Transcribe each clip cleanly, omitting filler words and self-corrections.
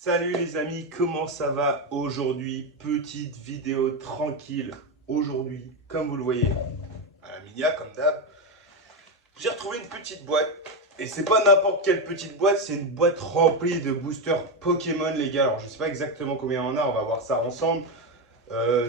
Salut les amis, comment ça va aujourd'hui? Petite vidéo tranquille. Aujourd'hui, comme vous le voyez, à la Minia, comme d'hab, j'ai retrouvé une petite boîte. Et c'est pas n'importe quelle petite boîte, c'est une boîte remplie de boosters Pokémon, les gars. Alors, je sais pas exactement combien on a, on va voir ça ensemble.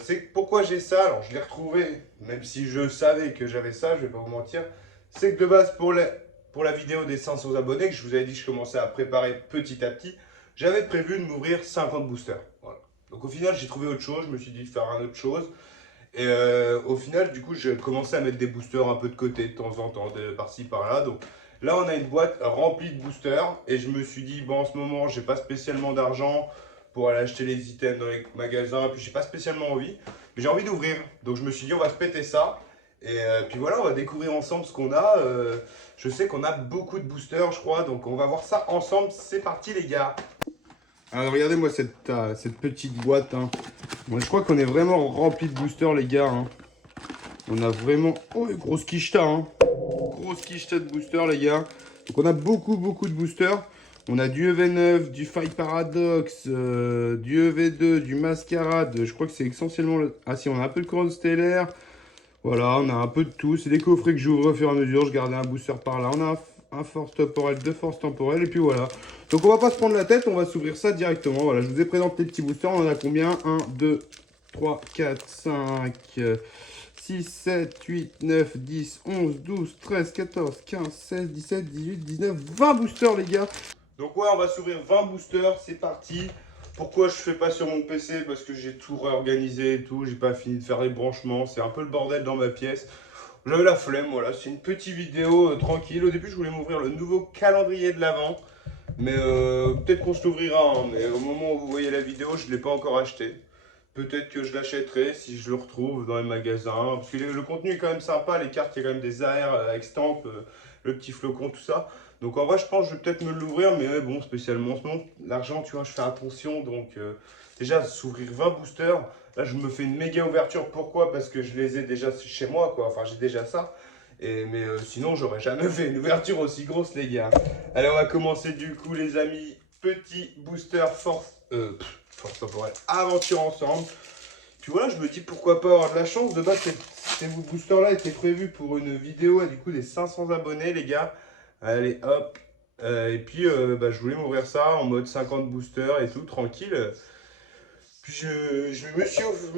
C'est pourquoi j'ai ça. Alors, je l'ai retrouvé, même si je savais que j'avais ça, je vais pas vous mentir. C'est que de base, pour la vidéo des 500 abonnés, que je vous avais dit que je commençais à préparer petit à petit, j'avais prévu de m'ouvrir 50 boosters. Voilà. Donc, au final, j'ai trouvé autre chose. Je me suis dit de faire une autre chose. Et au final, du coup, j'ai commencé à mettre des boosters un peu de côté de temps en temps, de par-ci par-là. Donc là, on a une boîte remplie de boosters. Et je me suis dit, bon, en ce moment, j'ai pas spécialement d'argent pour aller acheter les items dans les magasins. Puis j'ai pas spécialement envie. Mais j'ai envie d'ouvrir. Donc je me suis dit, on va se péter ça. Et puis voilà, on va découvrir ensemble ce qu'on a. Je sais qu'on a beaucoup de boosters, je crois. Donc on va voir ça ensemble. C'est parti, les gars. Alors regardez-moi cette petite boîte, hein. Moi, je crois qu'on est vraiment rempli de boosters, les gars, hein. On a vraiment... Oh, une grosse quicheta, hein. Grosse quicheta de boosters, les gars. Donc, on a beaucoup de boosters. On a du EV9, du Fight Paradox, du EV2, du Mascarade. Je crois que c'est essentiellement... Ah si, on a un peu de Couronne Stellaire. Voilà, on a un peu de tout. C'est des coffrets que j'ouvre au fur et à mesure. Je gardais un booster par là. On a un force temporel, deux forces temporelles. Et puis voilà. Donc on va pas se prendre la tête. On va s'ouvrir ça directement. Voilà, je vous ai présenté les petits boosters. On en a combien? 1, 2, 3, 4, 5, 6, 7, 8, 9, 10, 11, 12, 13, 14, 15, 16, 17, 18, 19, 20 boosters, les gars. Donc ouais, on va s'ouvrir 20 boosters. C'est parti. Pourquoi je fais pas sur mon PC? Parce que j'ai tout réorganisé et tout. J'ai pas fini de faire les branchements. C'est un peu le bordel dans ma pièce. J'avais la flemme, voilà. C'est une petite vidéo tranquille. Au début, je voulais m'ouvrir le nouveau calendrier de l'Avent. Mais peut-être qu'on se l'ouvrira, hein. Mais au moment où vous voyez la vidéo, je ne l'ai pas encore acheté. Peut-être que je l'achèterai si je le retrouve dans les magasins. Parce que le contenu est quand même sympa. Les cartes, il y a quand même des AR avec stamp, le petit flocon, tout ça. Donc en vrai, je pense que je vais peut-être me l'ouvrir. Mais bon, spécialement en ce moment, l'argent, tu vois, je fais attention. Donc déjà, s'ouvrir 20 boosters. Là, je me fais une méga ouverture. Pourquoi? Parce que je les ai déjà chez moi, quoi. Enfin, j'ai déjà ça. Mais sinon, j'aurais jamais fait une ouverture aussi grosse, les gars. Allez, on va commencer du coup, les amis. Petit booster force temporelle, aventure ensemble. Puis voilà, je me dis pourquoi pas avoir de la chance. De base, ces boosters-là étaient prévus pour une vidéo du coup des 500 abonnés, les gars. Allez, hop. Et puis, je voulais m'ouvrir ça en mode 50 boosters et tout, tranquille. Puis je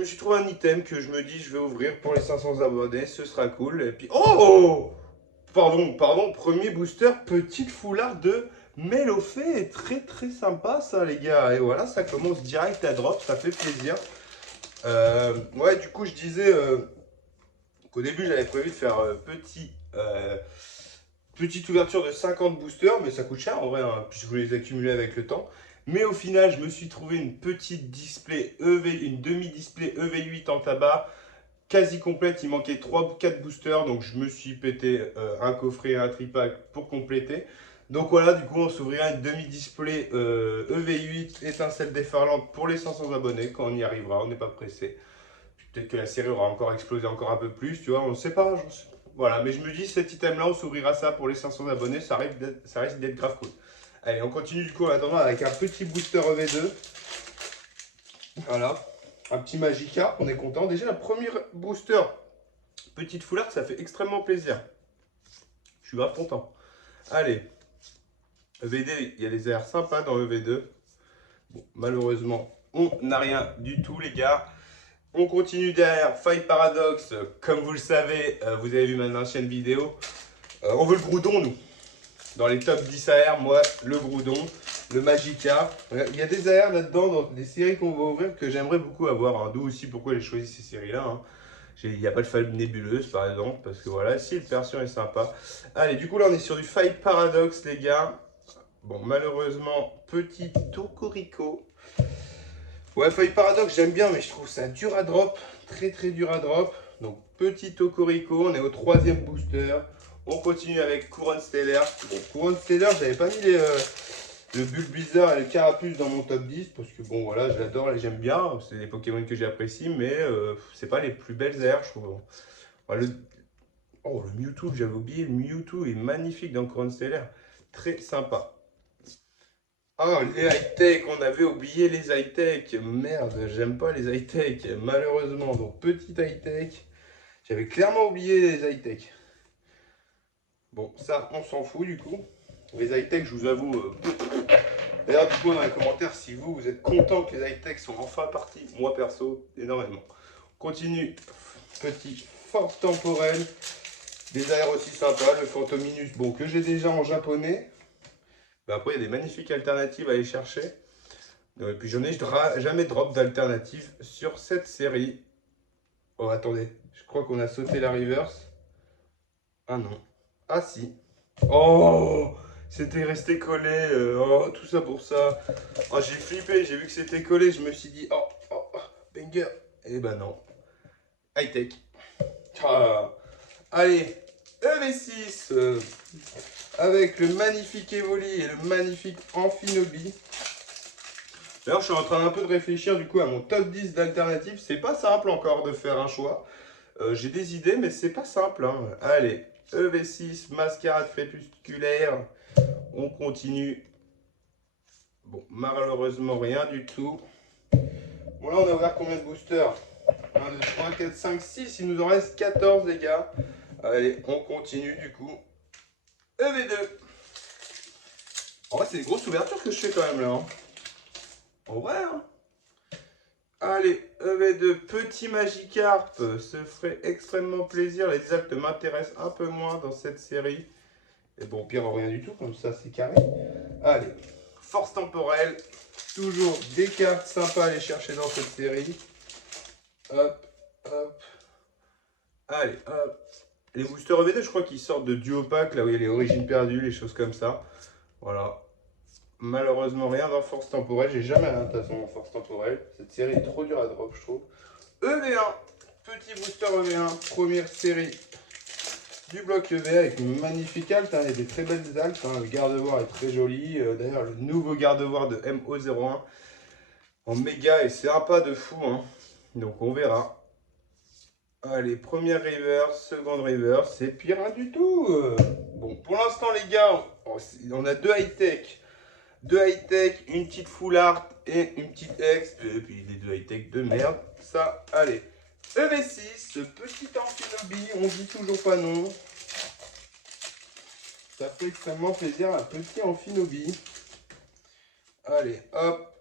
me suis trouvé un item que je me dis je vais ouvrir pour les 500 abonnés, ce sera cool. Et puis, oh! Pardon, premier booster, petite foulard de Melofée. Très sympa ça, les gars. Et voilà, ça commence direct à drop, ça fait plaisir. Ouais, du coup, je disais qu'au début, j'avais prévu de faire petite ouverture de 50 boosters, mais ça coûte cher en vrai, hein, puis je voulais les accumuler avec le temps. Mais au final, je me suis trouvé une petite display EV, une demi-display EV8 en tabac quasi complète. Il manquait 3-4 boosters, donc je me suis pété un coffret et un tripack pour compléter. Donc voilà, du coup, on s'ouvrira une demi-display EV8 étincelle déferlante pour les 500 abonnés quand on y arrivera. On n'est pas pressé. Peut-être que la série aura encore explosé encore un peu plus, tu vois, on ne sait pas. Voilà, mais je me dis, cet item-là, on s'ouvrira ça pour les 500 abonnés, ça risque d'être grave cool. Allez, on continue du coup en attendant avec un petit booster EV2. Voilà, un petit Magica, on est content. Déjà, la première booster, petite foulard, ça fait extrêmement plaisir. Je suis grave content. Allez, EV2, il y a des airs sympas dans EV2. Bon, malheureusement, on n'a rien du tout, les gars. On continue derrière, Fight Paradox, comme vous le savez, vous avez vu ma ancienne vidéo. On veut le Groudon, nous. Dans les top 10 AR, moi, le Groudon, le Magica. Il y a des AR là-dedans, dans des séries qu'on va ouvrir, que j'aimerais beaucoup avoir, hein. D'où aussi pourquoi j'ai choisi ces séries-là, hein. Il n'y a pas de Falme Nébuleuse, par exemple, parce que voilà, si, le persion est sympa. Allez, du coup, là, on est sur du Fight Paradox, les gars. Bon, malheureusement, petit Tocorico. Ouais, Feuille Paradox, j'aime bien, mais je trouve ça dur à drop. Très dur à drop. Donc, petit Tocorico, on est au troisième booster. On continue avec Couronne Stellaire. Bon, Couronne Stellaire, j'avais pas mis le Bulbizarre et le Carapuce dans mon top 10. Parce que bon, voilà, je l'adore et j'aime bien. C'est des Pokémon que j'apprécie, mais c'est pas les plus belles airs, je trouve. Ouais, oh, le Mewtwo, j'avais oublié. Le Mewtwo est magnifique dans Couronne Stellaire. Très sympa. Oh, les high-tech, on avait oublié les high-tech. Merde, j'aime pas les high-tech, malheureusement. Donc, petit high-tech. J'avais clairement oublié les high-tech. Bon, ça, on s'en fout du coup. Les high-tech, je vous avoue. D'ailleurs, dites-moi dans les commentaires si vous êtes content que les high-tech sont enfin partis. Moi, perso, énormément. On continue. Petit force temporelle. Des aires aussi sympas. Le Phantominus, bon, que j'ai déjà en japonais. Mais après, il y a des magnifiques alternatives à aller chercher. Et puis, j'en ai jamais drop d'alternative sur cette série. Oh, attendez. Je crois qu'on a sauté la reverse. Ah non. Ah si. Oh, c'était resté collé. Oh, tout ça pour ça. Oh, j'ai flippé, j'ai vu que c'était collé. Je me suis dit, oh, banger. Eh ben non. High tech. Ah. Allez, EV6 avec le magnifique Evoli et le magnifique Amphinobi. D'ailleurs, je suis en train un peu de réfléchir du coup à mon top 10 d'alternatives. C'est pas simple encore de faire un choix. J'ai des idées, mais c'est pas simple. Hein. Allez, EV6, mascarade crépusculaire. On continue. Bon, malheureusement, rien du tout. Bon, là, on a ouvert combien de boosters? 1, 2, 3, 4, 5, 6. Il nous en reste 14, les gars. Allez, on continue du coup. EV2. En vrai, c'est des grosses ouvertures que je fais quand même là. Hein. En vrai, hein. Allez, EV2, petit Magikarp, se ferait extrêmement plaisir. Les actes m'intéressent un peu moins dans cette série. Et bon, pire, rien du tout, comme ça, c'est carré. Allez, force temporelle. Toujours des cartes sympas à aller chercher dans cette série. Hop, hop. Allez, hop. Les boosters EV2, je crois qu'ils sortent de duo pack, là où il y a les origines perdues, les choses comme ça. Voilà. Malheureusement, rien dans force temporelle. J'ai jamais rien de toute façon en force temporelle. Cette série est trop dure à drop, je trouve. EV1, petit booster EV1, première série du bloc EV avec une magnifique halte. Hein. Il y a des très belles haltes. Hein. Le garde-voir est très joli. D'ailleurs, le nouveau garde-voir de MO01 en méga est sympa de fou. Hein. Donc, on verra. Allez, première reverse, seconde reverse, et puis rien du tout. Bon, pour l'instant, les gars, on a deux high-tech. Deux high-tech, une petite full art et une petite ex. Et puis les deux high-tech de merde. Ça, allez. EV6, petit Amphinobi, on dit toujours pas non. Ça fait extrêmement plaisir, un petit Amphinobi. Allez, hop.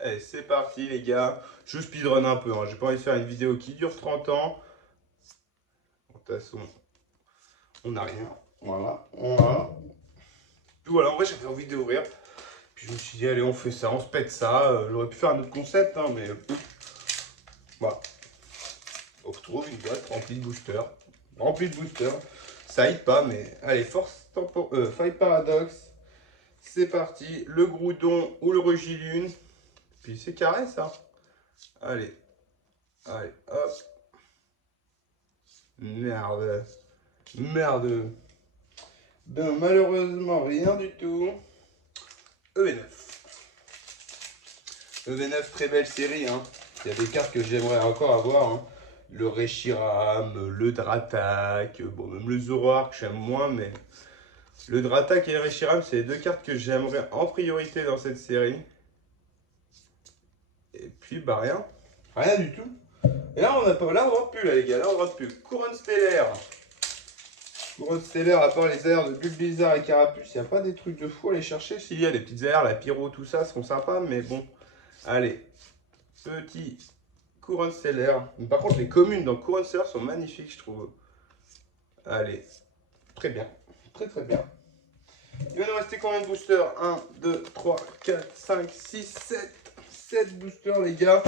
Allez, c'est parti les gars. Je speedrun un peu, hein. J'ai pas envie de faire une vidéo qui dure 30 ans. De toute façon, on n'a rien. Voilà, on a. Voilà, en vrai, j'avais envie d'ouvrir. Puis je me suis dit, allez, on fait ça, on se pète ça. J'aurais pu faire un autre concept, hein, mais voilà. On retrouve une boîte remplie de boosters. Remplie de boosters. Ça aide pas, mais allez, Fight Paradox. C'est parti. Le Groudon ou le Rugilune. Puis c'est carré, ça. Allez. Allez, hop. Merde. Merde. Ben, malheureusement, rien du tout. EV9. EV9, très belle série. Hein. Il y a des cartes que j'aimerais encore avoir. Hein. Le Reshiram, le Dratak, bon, même le Zoroark, j'aime moins, mais le Dratak et le Reshiram, c'est les deux cartes que j'aimerais en priorité dans cette série. Et puis, bah rien. Rien du tout. Et là, on n'a pas. Là, on rentre plus, là, les gars. Là, on rentre plus. Couronne stellaire. Couronne stellaire, à part les airs de Bulbizarre et Carapuce, il n'y a pas des trucs de fou à aller chercher. S'il y a des petites airs, la Pyro, tout ça, sont sympas, mais bon. Allez. Petit Couronne stellaire. Par contre, les communes dans Couronne stellaire sont magnifiques, je trouve. Allez. Très bien. Très, très bien. Il va nous rester combien de boosters? 1, 2, 3, 4, 5, 6, 7. 7 boosters, les gars.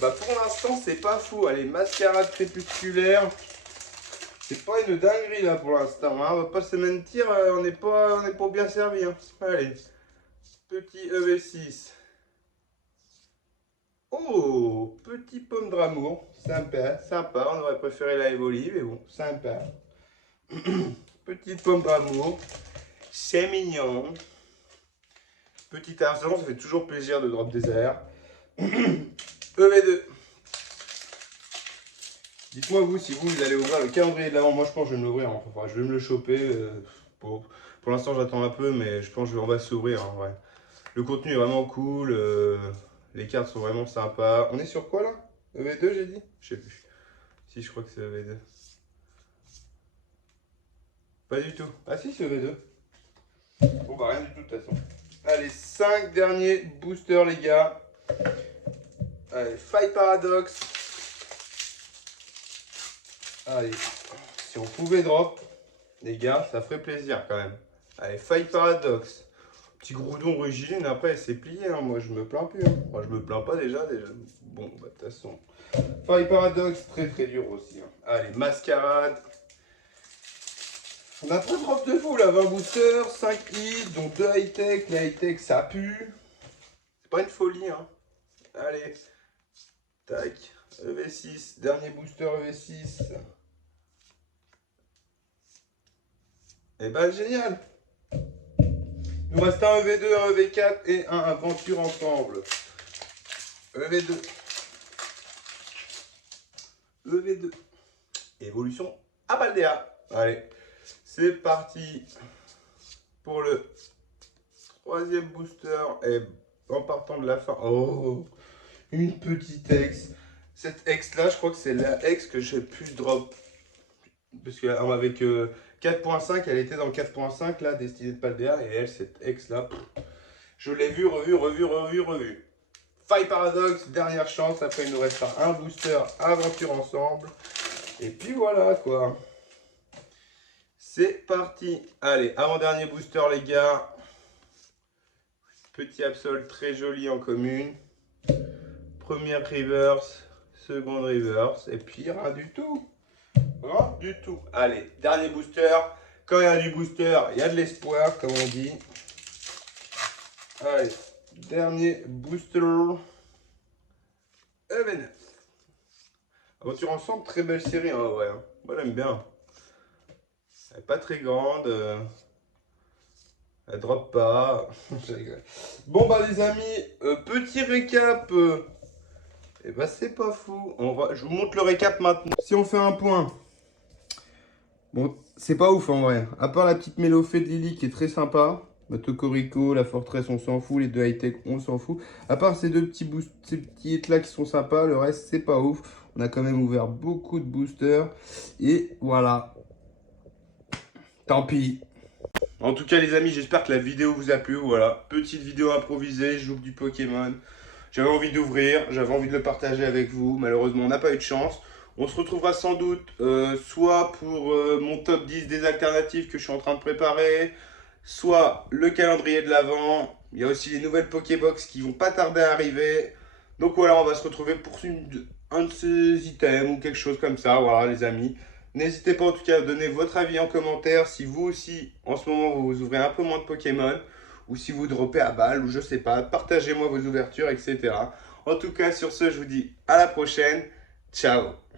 Bah pour l'instant, c'est pas fou. Allez, mascarade crépusculaire. C'est pas une dinguerie là pour l'instant. Hein. On va pas se mentir, on n'est pas bien servi. Hein. Allez, petit EV6. Oh, petit pomme d'amour. Sympa, sympa. On aurait préféré la Evoli, mais bon, sympa. Petite pomme d'amour. C'est mignon. Petit argent, ça fait toujours plaisir de drop des airs. EV2. Dites-moi vous si vous allez ouvrir le calendrier de l'avant. Moi je pense que je vais me l'ouvrir. Enfin, je vais me le choper. Pour l'instant, j'attends un peu, mais je pense qu'on va s'ouvrir en vrai. Le contenu est vraiment cool. Les cartes sont vraiment sympas. On est sur quoi là? EV2, j'ai dit? Je sais plus. Si, je crois que c'est EV2. Pas du tout. Ah si, c'est EV2. Bon bah rien du tout de toute façon. Allez, 5 derniers boosters les gars. Allez, Faille Paradox. Allez, si on pouvait drop, les gars, ça ferait plaisir quand même. Allez, Faille Paradox. Petit Groudon origine, après c'est plié, hein. Moi je me plains plus. Hein. Moi je me plains pas déjà. Bon, bah de toute façon. Faille Paradox, très très dur aussi. Hein. Allez, Mascarade. On a pas de drop de fou là, 20 boosters, 5 hits, dont 2 high-tech. Les high-tech ça pue. C'est pas une folie, hein. Allez, tac, EV6, dernier booster EV6. Et bah génial. Il nous reste un EV2, un EV4 et un Aventure ensemble. EV2. EV2. Évolution à Paldea. Allez, c'est parti pour le troisième booster. Et en partant de la fin. Oh, une petite ex. Cette ex là, je crois que c'est la ex que j'ai pu drop. Parce qu'avec 4.5, elle était dans le 4.5 là, destinée de Paldea. Et elle, cette ex là, je l'ai vue, revue. Faille Paradox, dernière chance. Après, il nous restera un booster aventure ensemble. Et puis voilà quoi. C'est parti. Allez, avant-dernier booster les gars. Petit Absol très joli en commune. Première reverse, seconde reverse. Et puis rien du tout. Rien du tout. Allez, dernier booster. Quand il y a du booster, il y a de l'espoir, comme on dit. Allez, dernier booster. EV9. Aventure ensemble, très belle série en vrai. Hein. Moi j'aime bien. Elle n'est pas très grande. Elle drop pas. Bon bah les amis, petit récap. Et bah c'est pas fou. Je vous montre le récap maintenant. Si on fait un point. Bon, c'est pas ouf en vrai. À part la petite mélofée de Lily qui est très sympa. Le Tocorico, la forteresse, on s'en fout. Les deux high-tech, on s'en fout. À part ces deux petits boosts, ces petits hits là qui sont sympas, le reste c'est pas ouf. On a quand même ouvert beaucoup de boosters. Et voilà. Tant pis. En tout cas les amis, j'espère que la vidéo vous a plu. Voilà, petite vidéo improvisée, je joue du Pokémon. J'avais envie d'ouvrir, j'avais envie de le partager avec vous. Malheureusement, on n'a pas eu de chance. On se retrouvera sans doute soit pour mon top 10 des alternatives que je suis en train de préparer, soit le calendrier de l'Avent. Il y a aussi les nouvelles Pokébox qui vont pas tarder à arriver. Donc voilà, on va se retrouver pour un de ces items ou quelque chose comme ça. Voilà les amis. N'hésitez pas en tout cas à donner votre avis en commentaire si vous aussi, en ce moment, vous ouvrez un peu moins de Pokémon ou si vous droppez à balle ou je sais pas. Partagez-moi vos ouvertures, etc. En tout cas, sur ce, je vous dis à la prochaine. Ciao!